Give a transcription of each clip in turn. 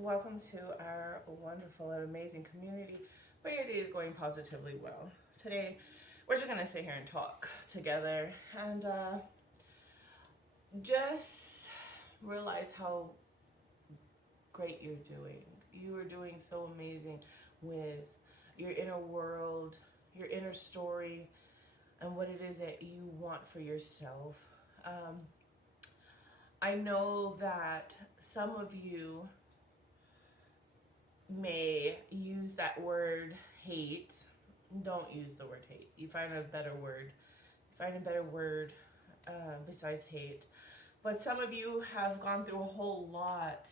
Welcome to our wonderful and amazing community where it is going positively well. Today, we're just going to sit here and talk together and just realize how great you're doing. You are doing so amazing with your inner world, your inner story, and what it is that you want for yourself. Um, I know that some of you may use that word hate. Don't use the word hate. You find a better word. Find a better word besides hate. But some of you have gone through a whole lot,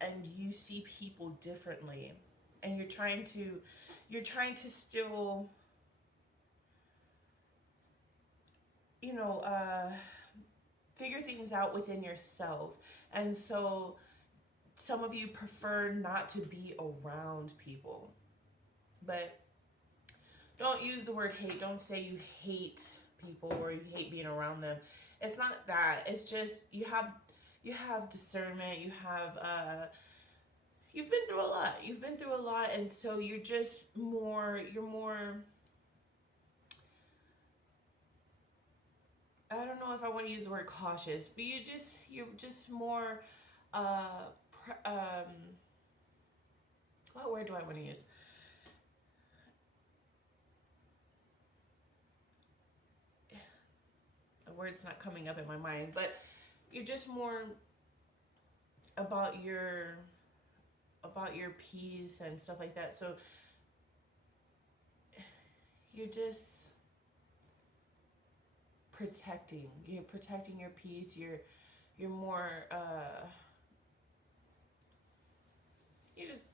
and you see people differently, and you're trying to still, you know, figure things out within yourself, and so some of you prefer not to be around people, but don't use the word hate. Don't say you hate people or you hate being around them. It's not that. It's just you have discernment. You've been through a lot. You've been through a lot, and so you're more. I don't know if I want to use the word cautious, but you're just more. Uh, what word do I want to use? A word's not coming up in my mind, but you're just more about your peace and stuff like that. So you're just protecting your peace. You're more you just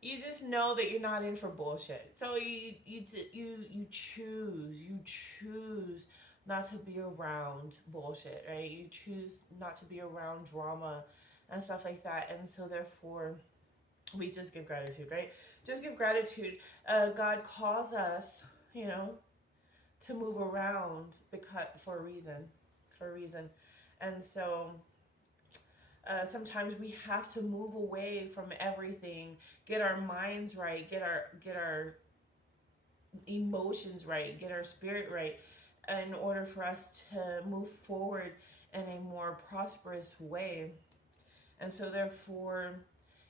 you just know that you're not in for bullshit. So you choose not to be around bullshit, right? You choose not to be around drama and stuff like that, and so therefore we just give gratitude, right? Just give gratitude. God calls us, to move around because for a reason, and so sometimes we have to move away from everything, get our minds right, get our emotions right, get our spirit right, in order for us to move forward in a more prosperous way. And so therefore,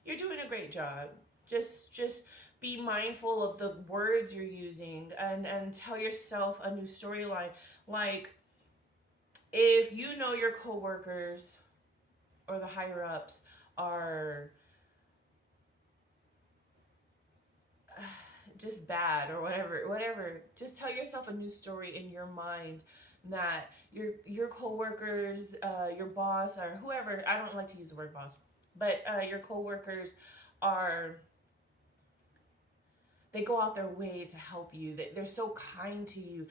you're doing a great job. Just be mindful of the words you're using, and tell yourself a new storyline. Like, if you know your coworkers or the higher ups are just bad or whatever, just tell yourself a new story in your mind that your coworkers, your boss, or whoever, I don't like to use the word boss, but your coworkers are, they go out their way to help you. They're so kind to you.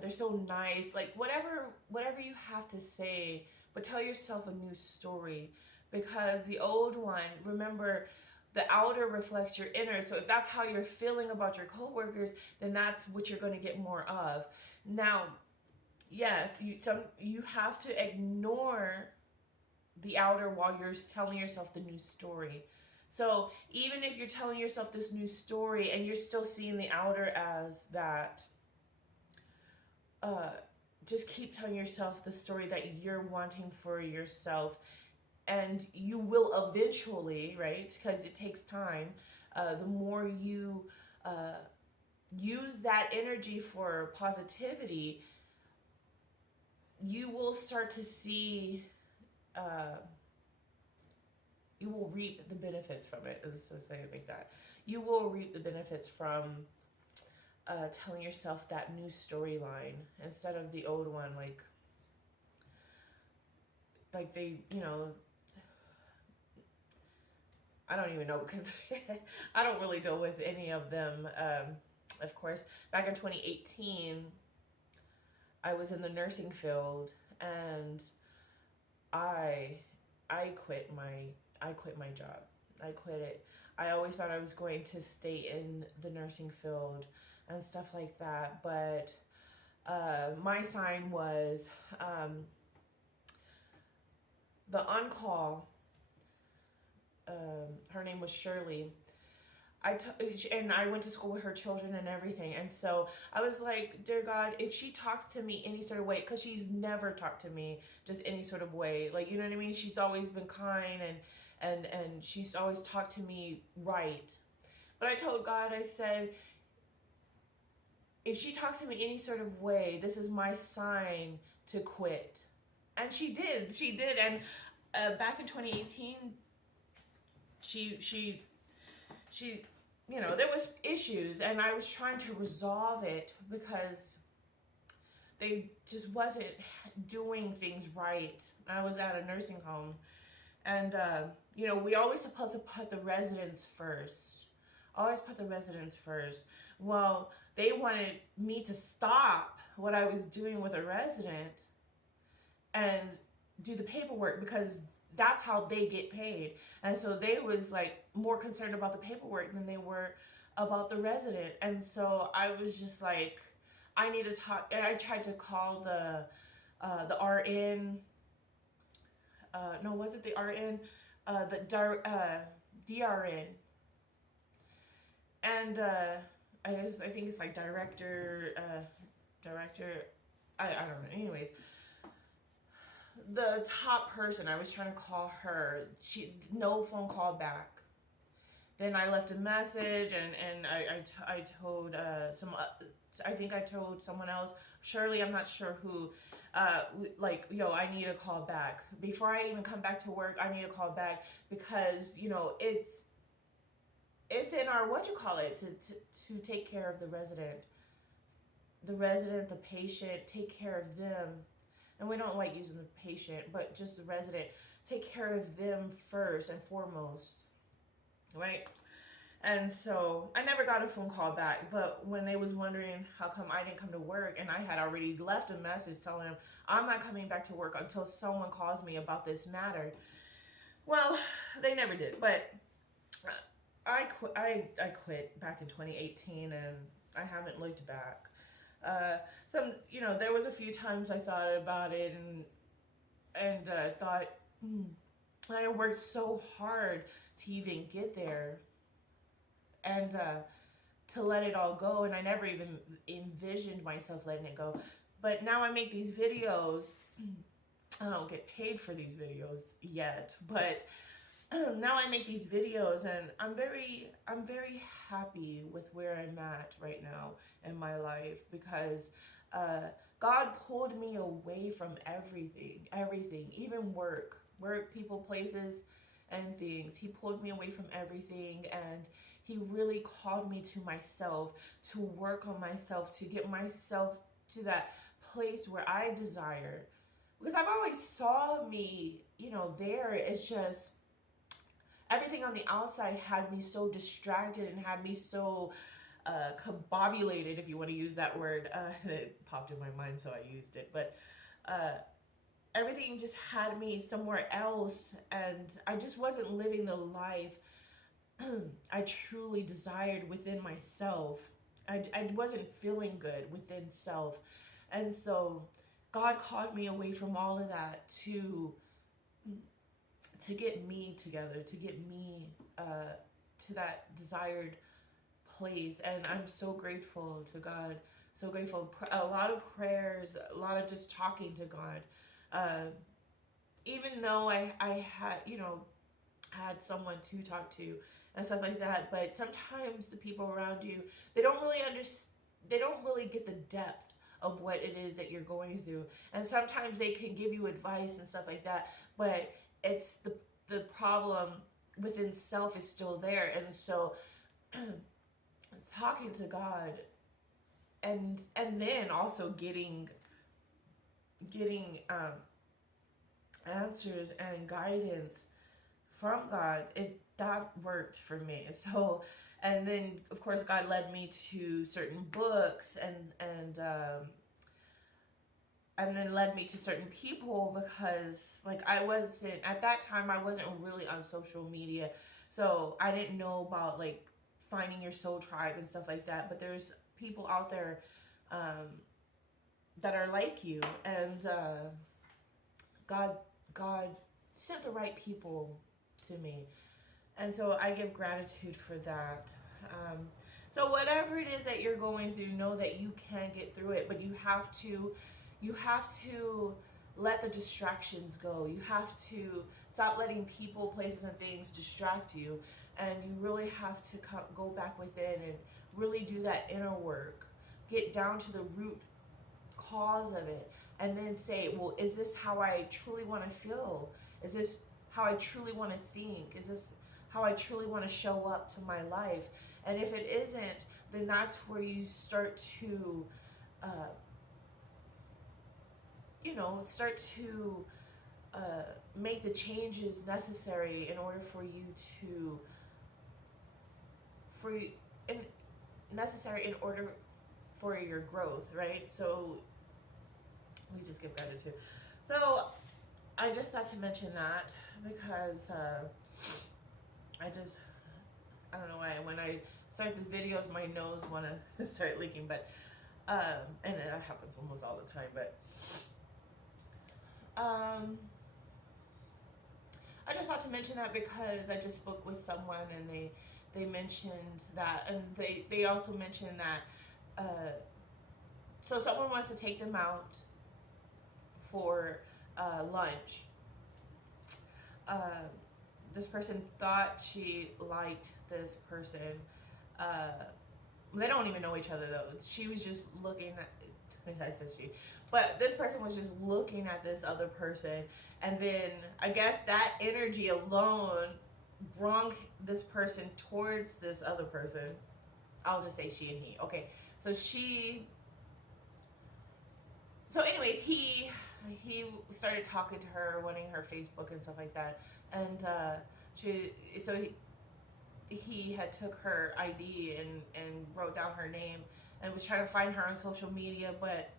They're so nice. Like, whatever you have to say, but tell yourself a new story, because the old one, remember, the outer reflects your inner. So if that's how you're feeling about your coworkers, then that's what you're going to get more of. Now, yes, you have to ignore the outer while you're telling yourself the new story. So even if you're telling yourself this new story and you're still seeing the outer as that, uh, just keep telling yourself the story that you're wanting for yourself, and you will eventually, right? Because it takes time. The more you uh, use that energy for positivity, you will start to see. Uh, you will reap the benefits from it. Let's just say it like that. You will reap the benefits from telling yourself that new storyline instead of the old one. Like they, I don't even know, because I don't really deal with any of them. Of course, back in 2018, I was in the nursing field, and I I quit my job. I quit it. I always thought I was going to stay in the nursing field and stuff like that, but my sign was, um, the on call. her name was Shirley. And I went to school with her children and everything. And so I was like, dear God, if she talks to me any sort of way, because she's never talked to me just any sort of way, like, you know what I mean? She's always been kind, and she's always talked to me right. But I told God, I said, if she talks to me any sort of way, this is my sign to quit. And she did. And back in 2018, she she there was issues, and I was trying to resolve it because they just wasn't doing things right. I was at a nursing home, and we always supposed to put the residents first. Always put the residents first. Well, they wanted me to stop what I was doing with a resident and do the paperwork, because that's how they get paid. And so they was like more concerned about the paperwork than they were about the resident. And so I was just like, I need to talk. And I tried to call the RN. No, was it the RN? DRN. And I think it's like director. I don't know. Anyways, the top person, I was trying to call her. No phone call back. Then I left a message, and I told I think I told someone else, Shirley, I'm not sure who, like, yo, I need a call back. Before I even come back to work, I need a call back, because, it's in our, what you call it, to take care of the resident, the patient, take care of them. And we don't like using the patient, but just the resident, take care of them first and foremost, right? And so I never got a phone call back, but when they was wondering how come I didn't come to work, and I had already left a message telling them I'm not coming back to work until someone calls me about this matter. Well, they never did, but I quit back in 2018, and I haven't looked back. There was a few times I thought about it, and thought, I worked so hard to even get there, and to let it all go, and I never even envisioned myself letting it go. But now I make these videos. I don't get paid for these videos yet, but now I make these videos, and I'm very happy with where I'm at right now in my life, because God pulled me away from everything, even work, people, places, and things. He pulled me away from everything, and he really called me to myself, to work on myself, to get myself to that place where I desire. Because I've always saw me, there. It's just everything on the outside had me so distracted, and had me so combobulated, if you want to use that word. It popped in my mind, so I used it. But everything just had me somewhere else, and I just wasn't living the life I truly desired within myself. I wasn't feeling good within self. And so God called me away from all of that to get me together, to get me to that desired place. And I'm so grateful to God, so grateful. A lot of prayers, a lot of just talking to God. Even though I had, had someone to talk to and stuff like that, but sometimes the people around you, they don't really get the depth of what it is that you're going through. And sometimes they can give you advice and stuff like that, but it's the problem within self is still there. And so talking to God, and then also getting answers and guidance from God, that worked for me. So, and then of course God led me to certain books, and then led me to certain people, because like I wasn't at that time, I wasn't really on social media, so I didn't know about like finding your soul tribe and stuff like that. But there's people out there that are like you, and God sent the right people to me. And so I give gratitude for that. Um, so whatever it is that you're going through, know that you can get through it, but you have to let the distractions go. You have to stop letting people, places, and things distract you. And you really have to go back within and really do that inner work. Get down to the root cause of it. And then say, well, is this how I truly want to feel? Is this how I truly want to think? Is this how I truly want to show up to my life? And if it isn't, then that's where you start to, uh, start to make the changes necessary in order for you to, for you, in, necessary in order for your growth, right? So we just give gratitude. So I just thought to mention that because I don't know why when I start the videos my nose want to start leaking, but and that happens almost all the time, but I just thought to mention that because I just spoke with someone and they mentioned that, and they also mentioned that so someone wants to take them out for lunch. Uh, this person thought she liked this person. They don't even know each other though. She was just looking at. I said she, but this person was just looking at this other person, and then I guess that energy alone brought this person towards this other person. I'll just say she and he. Okay, so anyways, he started talking to her, wanting her Facebook and stuff like that, and he had took her ID and wrote down her name and was trying to find her on social media, but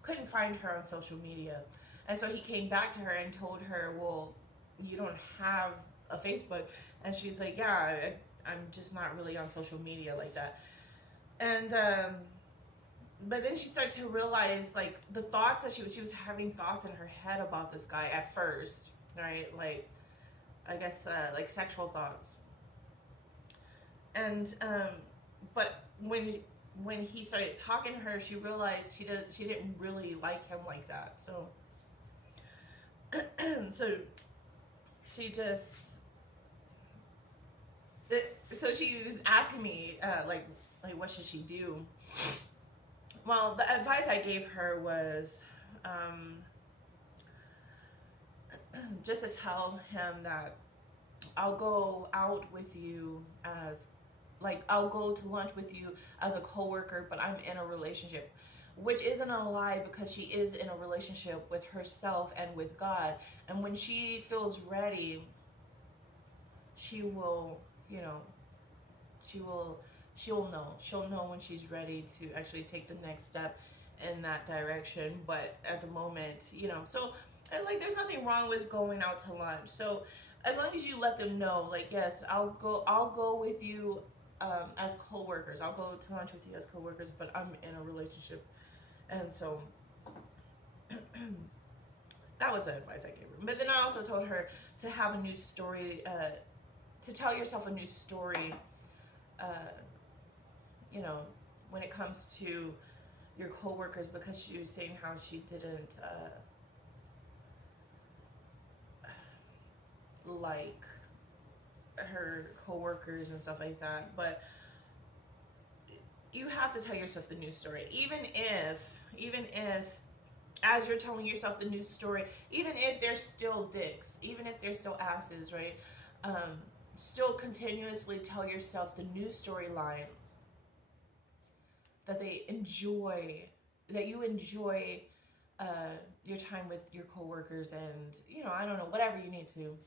couldn't find her on social media. And so he came back to her and told her, well, you don't have a Facebook. And she's like, yeah, I'm just not really on social media like that. And but then she started to realize, like, the thoughts that she was having thoughts in her head about this guy at first, right? Like, I guess like sexual thoughts. And but when he started talking to her, she realized she didn't really like him like that. So so she just so she was asking me like what should she do. Well, the advice I gave her was just to tell him that I'll go out with you as, like, I'll go to lunch with you as a coworker, but I'm in a relationship, which isn't a lie because she is in a relationship with herself and with God. And when she feels ready, she will, she will she'll know when she's ready to actually take the next step in that direction. But at the moment, so it's like there's nothing wrong with going out to lunch. So as long as you let them know, like, yes, I'll go with you as co-workers. I'll go to lunch with you as co-workers, but I'm in a relationship. And so that was the advice I gave her. But then I also told her to have a new story, to tell yourself a new story, uh, when it comes to your coworkers, because she was saying how she didn't like her coworkers and stuff like that. But you have to tell yourself the new story, even if as you're telling yourself the new story, even if they're still dicks, even if they're still asses, right? Still continuously tell yourself the new storyline, that you enjoy your time with your coworkers, and I don't know, whatever you need to.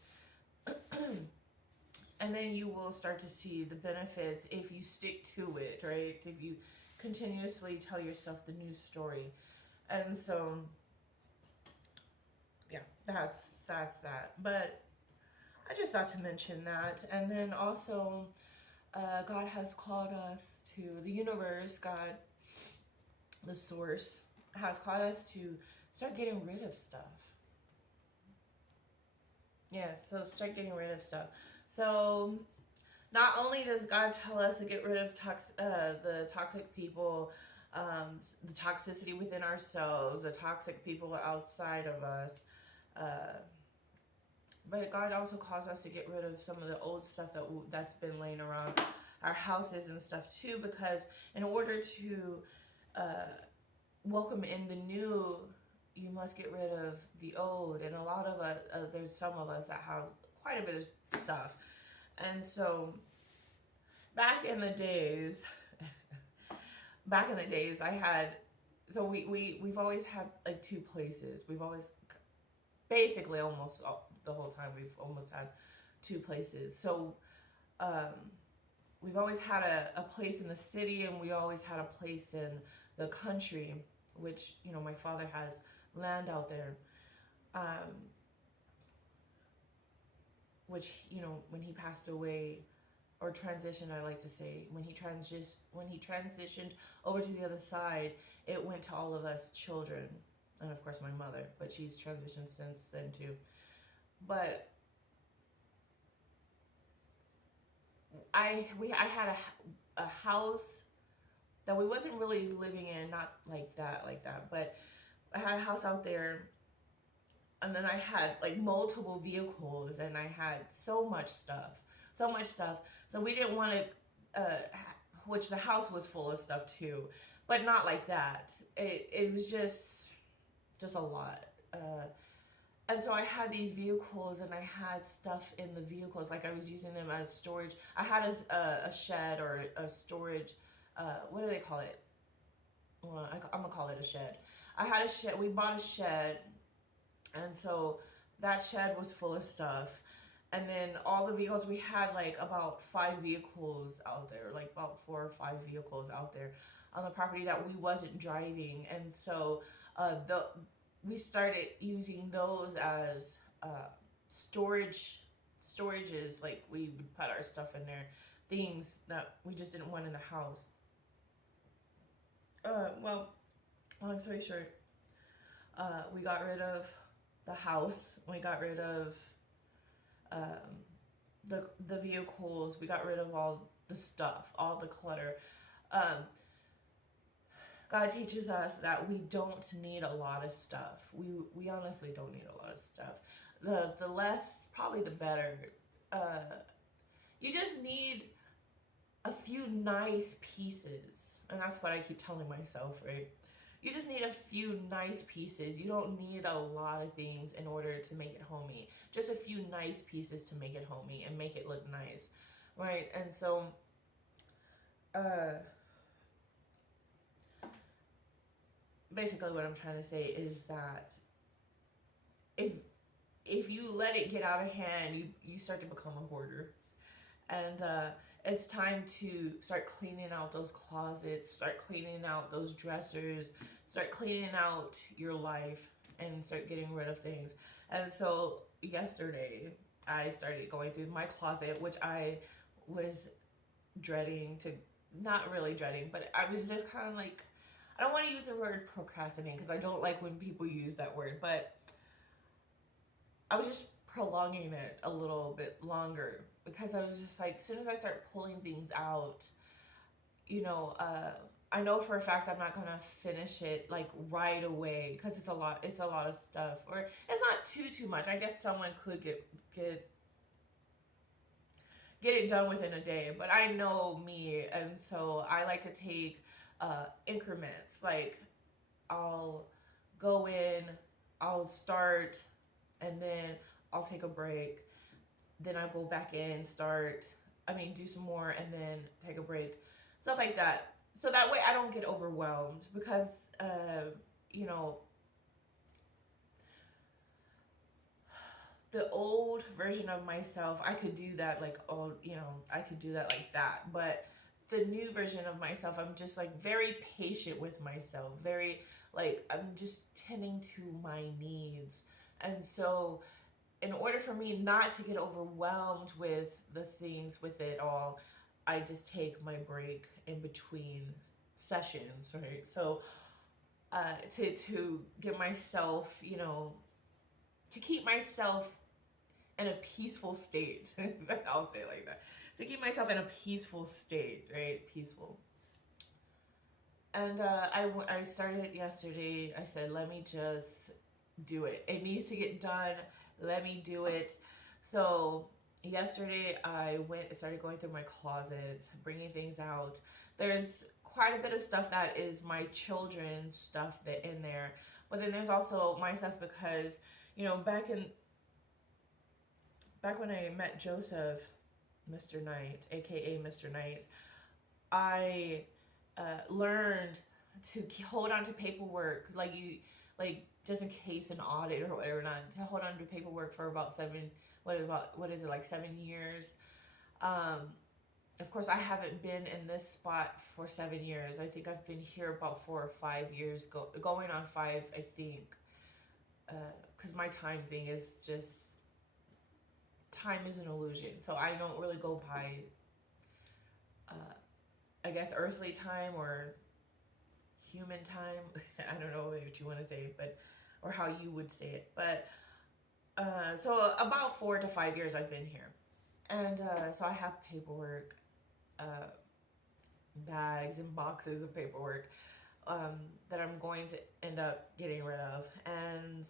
And then you will start to see the benefits if you stick to it, right? If you continuously tell yourself the new story. And so yeah, that's that. But I just thought to mention that. And then also God has called us to the universe. God, the source, has called us to start getting rid of stuff. Yeah, so start getting rid of stuff. So not only does God tell us to get rid of the toxic people, the toxicity within ourselves, the toxic people outside of us, uh, but God also calls us to get rid of some of the old stuff that's been laying around our houses and stuff too, because in order to welcome in the new, you must get rid of the old. And a lot of us, there's some of us that have quite a bit of stuff. And so back in the days, I had, so we've always had like two places. We've always, basically almost the whole time, we've almost had two places. So we've always had a place in the city, and we always had a place in the country, which, my father has land out there. Um, which, when he passed away, or transitioned, I like to say, when he transitioned over to the other side, it went to all of us children, and of course my mother, but she's transitioned since then too. But I had a house that we wasn't really living in, not like that, but I had a house out there, and then I had like multiple vehicles, and I had so much stuff, so much stuff. So we didn't want to, which the house was full of stuff too, but not like that. It was just a lot. And so I had these vehicles, and I had stuff in the vehicles, like I was using them as storage. I had a shed, or a storage. What do they call it? Well, I'm gonna call it a shed. I had a shed. We bought a shed, and so that shed was full of stuff. And then all the vehicles, we had like about 5 vehicles out there, like about 4 or 5 vehicles out there on the property that we wasn't driving. And so the we started using those as storages. Like we would put our stuff in there, things that we just didn't want in the house. Well, long story short, we got rid of the house. We got rid of um, the vehicles. We got rid of all the stuff, all the clutter. Um, God teaches us that we don't need a lot of stuff. We honestly don't need a lot of stuff. The less, probably the better. Uh, you just need a few nice pieces, and that's what I keep telling myself, right? You just need a few nice pieces. You don't need a lot of things in order to make it homey. Just a few nice pieces to make it homey and make it look nice, right? And so, uh, basically, what I'm trying to say is that if if you let it get out of hand, you start to become a hoarder. And it's time to start cleaning out those closets, start cleaning out those dressers, start cleaning out your life, and start getting rid of things. And so yesterday, I started going through my closet, which I was dreading to, not really dreading, but I was just kind of like, I don't want to use the word procrastinate because I don't like when people use that word, but I was just prolonging it a little bit longer, because I was just like, as soon as I start pulling things out, you know, I know for a fact I'm not gonna finish it like right away, because it's a lot of stuff, or it's not too much. I guess someone could get get it done within a day, but I know me, and so I like to take increments. Like, I'll go in, I'll start, and then I'll take a break. Then I'll go back in, do some more, and then take a break. Stuff like that. So that way I don't get overwhelmed, because, you know, the old version of myself, I could do that like all, I could do that like that. But the new version of myself, I'm just like very patient with myself. Very, like, I'm just tending to my needs. And so, in order for me not to get overwhelmed with the things with it all, I just take my break in between sessions, right? So, to get myself, to keep myself in a peaceful state. I'll say it like that. To keep myself in a peaceful state, right? Peaceful. And I started it yesterday. I said, let me just do it. It needs to get done. Let me do it. So yesterday I started going through my closet, bringing things out. There's quite a bit of stuff that is my children's stuff that in there, but then there's also my stuff because back when I met Joseph, Mr. Knight, aka Mr. Knight, I learned to hold on to paperwork, like just in case an audit or whatever, not to hold on to paperwork for about what is it, like 7 years. um of course I haven't been in this spot for 7 years. I think I've been here about 4 or 5 years, going on five, I think. Because my time thing is just, time is an illusion, so I don't really go by, I guess, earthly time or human time. I don't know what you want to say, but, or how you would say it, but so about 4 to 5 years I've been here, and so I have paperwork, uh, bags and boxes of paperwork, that I'm going to end up getting rid of, and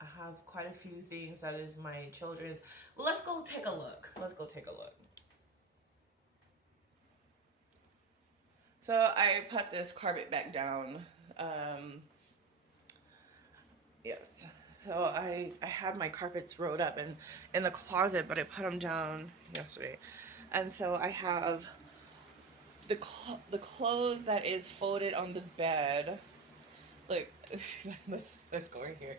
I have quite a few things that is my children's. Well, let's go take a look. Let's go take a look. So I put this carpet back down. Um, yes. So I had my carpets rolled up in the closet, but I put them down yesterday, and so I have the clothes that is folded on the bed. Look, let's go right here.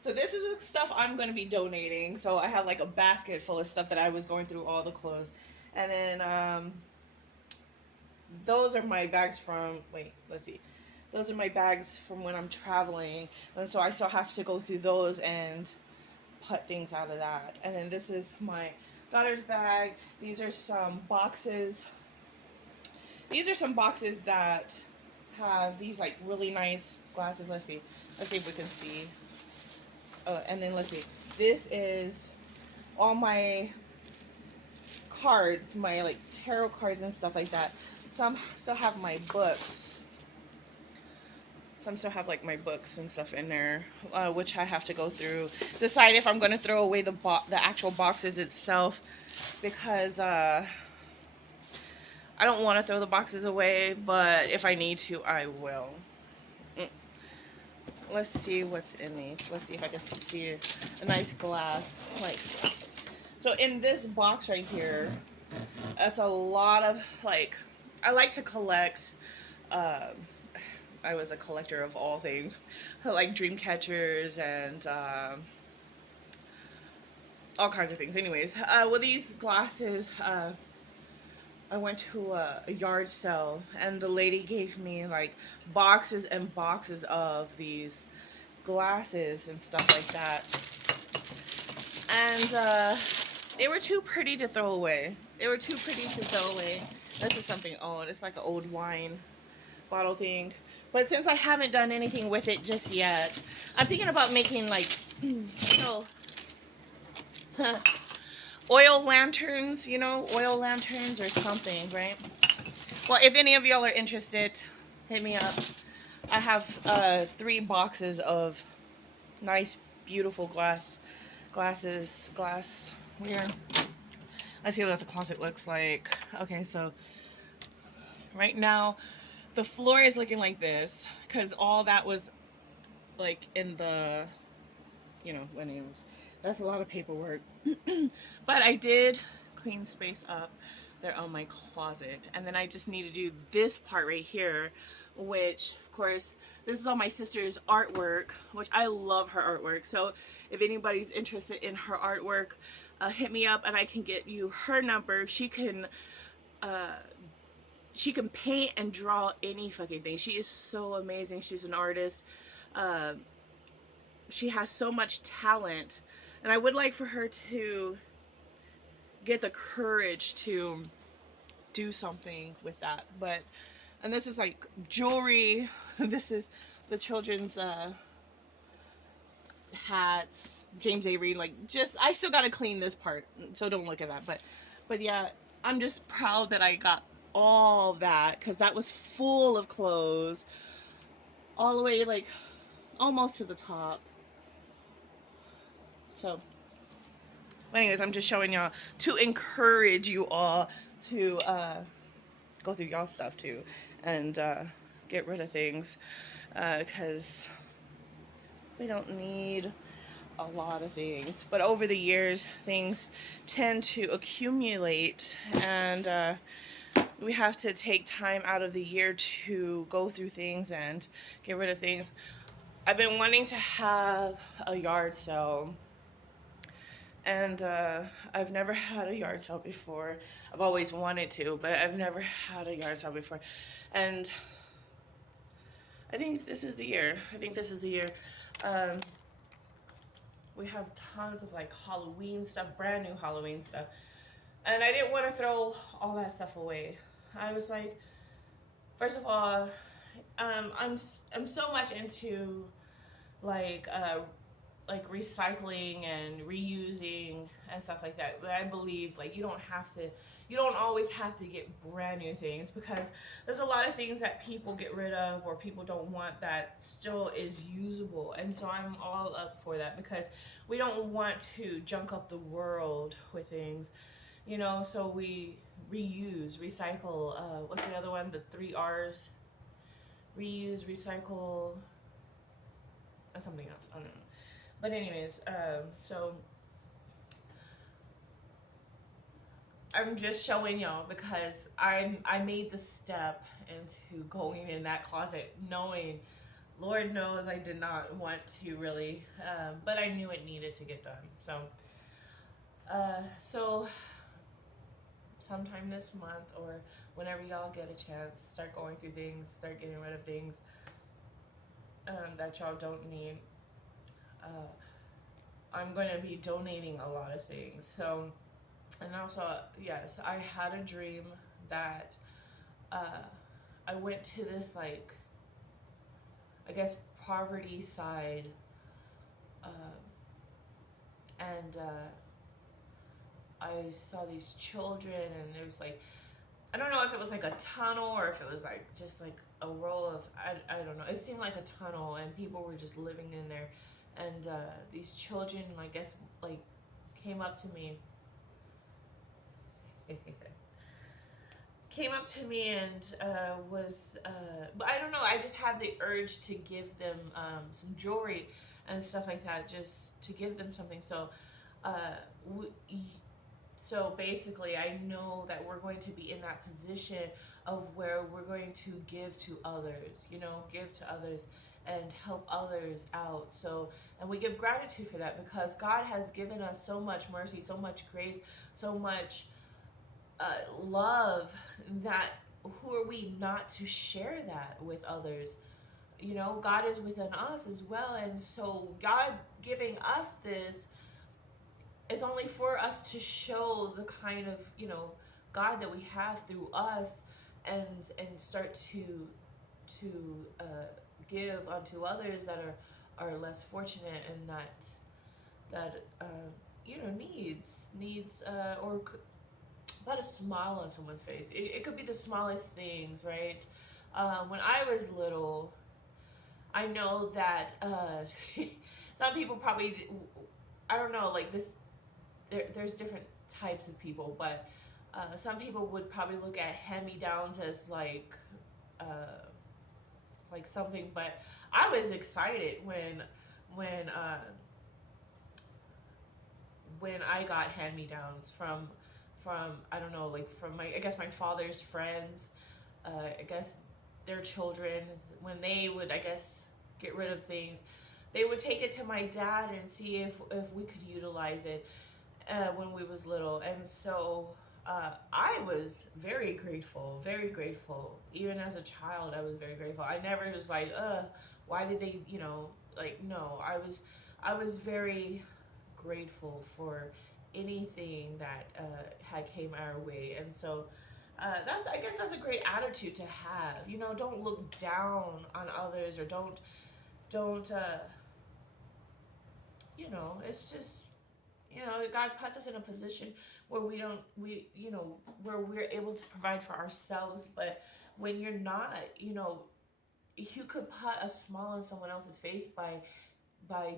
So this is the stuff I'm going to be donating. So I have like a basket full of stuff that I was going through, all the clothes, and then those are my bags from. Wait, let's see. Those are my bags from when I'm traveling, and so I still have to go through those and put things out of that. And then this is my daughter's bag. These are some boxes. These are some boxes that have these like really nice glasses. Let's see. Let's see if we can see. Oh, and then let's see. This is all my cards, my like tarot cards and stuff like that. Some still have my books. Some still have like my books and stuff in there, which I have to go through, decide if I'm going to throw away the actual boxes itself, because I don't want to throw the boxes away, but if I need to, I will. Let's see what's in these. Let's see if I can see a nice glass. Like, so in this box right here, that's a lot of, like, I like to collect. I was a collector of all things, like dream catchers and all kinds of things. Anyways, with these glasses, I went to a yard sale, and the lady gave me like boxes and boxes of these glasses and stuff like that. And they were too pretty to throw away. They were too pretty to throw away. This is something old. It's like an old wine bottle thing. But since I haven't done anything with it just yet, I'm thinking about making like little oil lanterns, oil lanterns or something, right? Well, if any of y'all are interested, hit me up. I have 3 boxes of nice, beautiful glasses. Where? Let's see what the closet looks like. Okay, so right now the floor is looking like this because all that was like in the, when it was. That's a lot of paperwork. But I did clean space up there on my closet. And then I just need to do this part right here, which, of course, this is all my sister's artwork, which I love her artwork. So if anybody's interested in her artwork, hit me up and I can get you her number. She can paint and draw any fucking thing. She is so amazing. She's an artist. She has so much talent. And I would like for her to get the courage to do something with that. And this is like jewelry. This is the children's hats, James Avery, like, just, I still gotta clean this part, so don't look at that, but yeah, I'm just proud that I got all that, because that was full of clothes, all the way, like, almost to the top, so, anyways, I'm just showing y'all to encourage you all to, go through y'all stuff, too, and, get rid of things, because we don't need a lot of things, but over the years things tend to accumulate, and we have to take time out of the year to go through things and get rid of things. I've been wanting to have a yard sale, and I've never had a yard sale before. I've always wanted to, but I've never had a yard sale before, and I think this is the year. I think this is the year. Um, we have tons of like Halloween stuff, brand new Halloween stuff. And I didn't want to throw all that stuff away. I was like, first of all, I'm so much into like recycling and reusing and stuff like that. But I believe like you don't always have to get brand new things, because there's a lot of things that people get rid of or people don't want that still is usable. And so I'm all up for that, because we don't want to junk up the world with things, so we reuse, recycle, what's the other one? The three R's: reuse, recycle, and something else. I don't know. But anyways, so I'm just showing y'all because I made the step into going in that closet, knowing, Lord knows I did not want to really, but I knew it needed to get done. So sometime this month, or whenever y'all get a chance, start going through things, start getting rid of things that y'all don't need. I'm going to be donating a lot of things. So, and also, yes, I had a dream that I went to this, like, I guess, poverty side, and I saw these children, and there was like, I don't know if it was like a tunnel or if it was like just like a row of, I don't know. It seemed like a tunnel, and people were just living in there. And these children, I guess, like, came up to me. Came up to me and but I don't know, I just had the urge to give them some jewelry and stuff like that, just to give them something. So, uh, we, so basically, I know that we're going to be in that position of where we're going to give to others, give to others and help others out. So, and we give gratitude for that, because God has given us so much mercy, so much grace, so much love, that who are we not to share that with others? God is within us as well. And so, God giving us this is only for us to show the kind of, God that we have through us, and start to give unto others that are less fortunate, and that needs or put a smile on someone's face. It could be the smallest things, right? When I was little, I know that some people probably, I don't know, like this, there's different types of people, but some people would probably look at hand-me-downs as like something, but I was excited when uh, when I got hand-me-downs from I don't know, like from I guess my father's friends, I guess their children, when they would, I guess, get rid of things, they would take it to my dad and see if we could utilize it when we was little. And so I was very grateful. Even as a child, I was very grateful. I never was like, why did they, like, no, I was very grateful for anything that had came our way. And so I guess that's a great attitude to have. Don't look down on others, or don't it's just, God puts us in a position where where we're able to provide for ourselves. But when you're not, you could put a smile on someone else's face by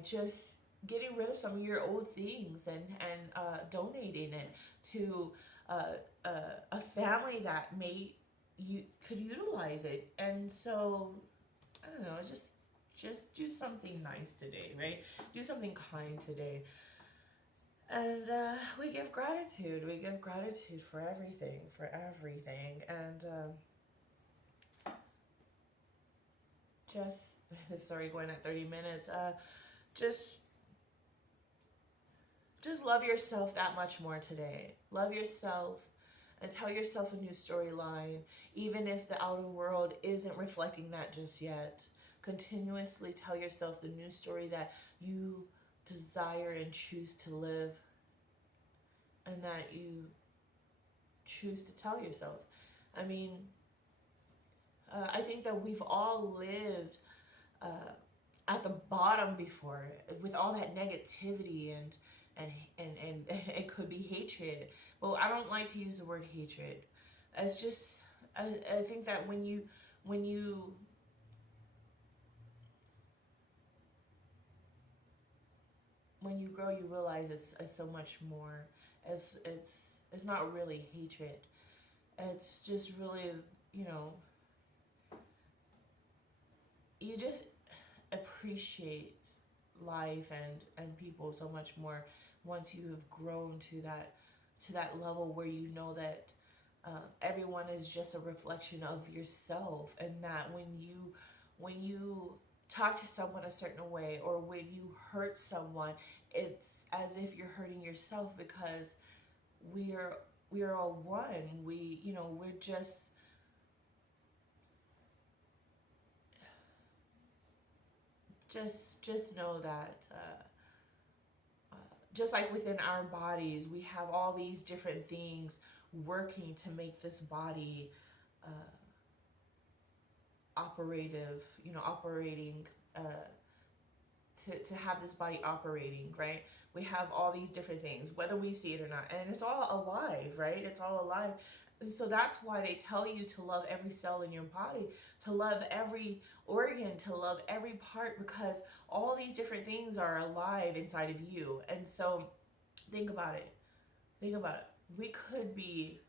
just getting rid of some of your old things and donating it to uh, a family that may you could utilize it. And so I don't know, just do something nice today, right? Do something kind today. And we give gratitude. We give gratitude for everything, for everything. And just, sorry, going at 30 minutes. Just, just love yourself that much more today. Love yourself and tell yourself a new storyline, even if the outer world isn't reflecting that just yet. Continuously tell yourself the new story that you desire and choose to live, and that you choose to tell yourself. I mean, I think that we've all lived at the bottom before with all that negativity and it could be hatred. But I don't like to use the word hatred. It's just I think that when you when you grow, you realize it's so much more. It's not really hatred. It's just really, you know, you just appreciate life and people so much more once you have grown to that level where you know that everyone is just a reflection of yourself, and that when you talk to someone a certain way, or when you hurt someone, it's as if you're hurting yourself, because we are we are all one. We're just know that just like within our bodies, we have all these different things working to make this body operating, to have this body operating, right? We have all these different things, whether we see it or not, and it's all alive, right? It's all alive. And so that's why they tell you to love every cell in your body, to love every organ, to love every part, because all these different things are alive inside of you. And so think about it. Think about it. We could be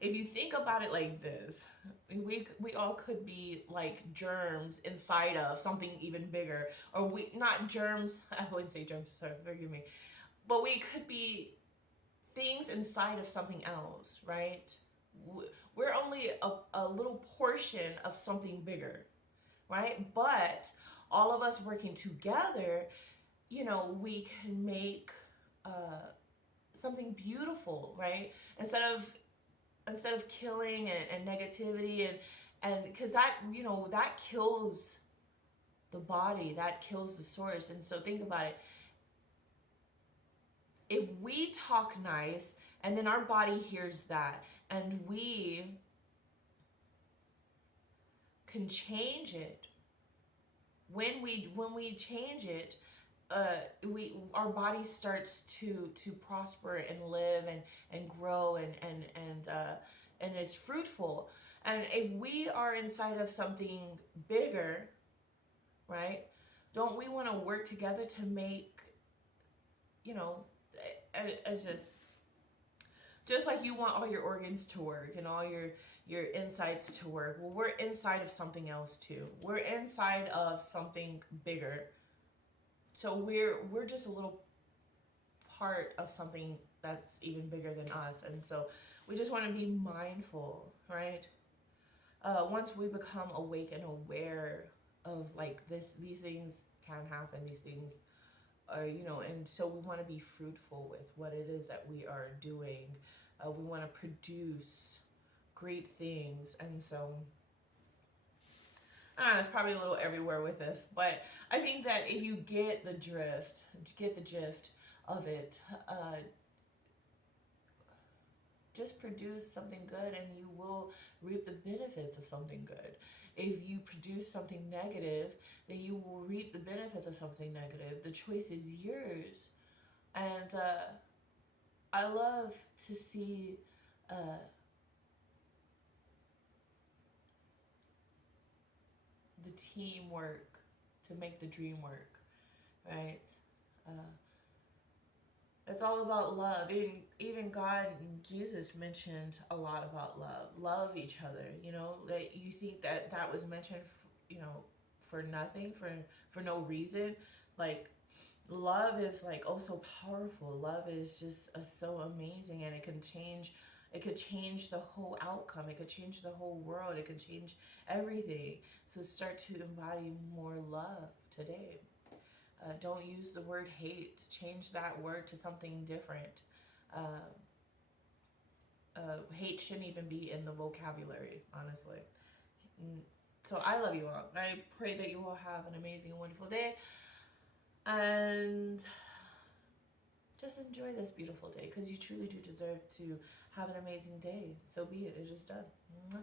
if you think about it like this, we all could be like germs inside of something even bigger, or we not germs. I wouldn't say germs. Sorry, forgive me, but we could be things inside of something else, right? We're only a little portion of something bigger, right? But all of us working together, we can make something beautiful, right? Instead of killing and negativity, and because that kills the body, that kills the source. And so think about it. If we talk nice and then our body hears that, and we can change it, when we change it, we our body starts to prosper and live and grow and is fruitful. And if we are inside of something bigger, right? Don't we want to work together to make, you know, it's just like you want all your organs to work and all your insides to work. Well, we're inside of something else too. We're inside of something bigger. So we're just a little part of something that's even bigger than us. And so we just want to be mindful, right? Once we become awake and aware of like these things can happen, these things are, and so we want to be fruitful with what it is that we are doing. We want to produce great things. And so it's probably a little everywhere with this, but I think that if you get the gist of it, just produce something good, and you will reap the benefits of something good. If you produce something negative, then you will reap the benefits of something negative. The choice is yours. And I love to see uh, the teamwork to make the dream work, right? Uh, it's all about love. Even God and Jesus mentioned a lot about love. Love each other. You know, like you think that that was mentioned, for nothing, for no reason. Like love is like oh so powerful. Love is just so amazing, and it can change. It could change the whole outcome. It could change the whole world. It could change everything. So start to embody more love today. Don't use the word hate. Change that word to something different. Uh, hate shouldn't even be in the vocabulary, honestly. So I love you all. I pray that you all have an amazing and wonderful day. And just enjoy this beautiful day because you truly do deserve to have an amazing day. So be it. It is done. Mwah.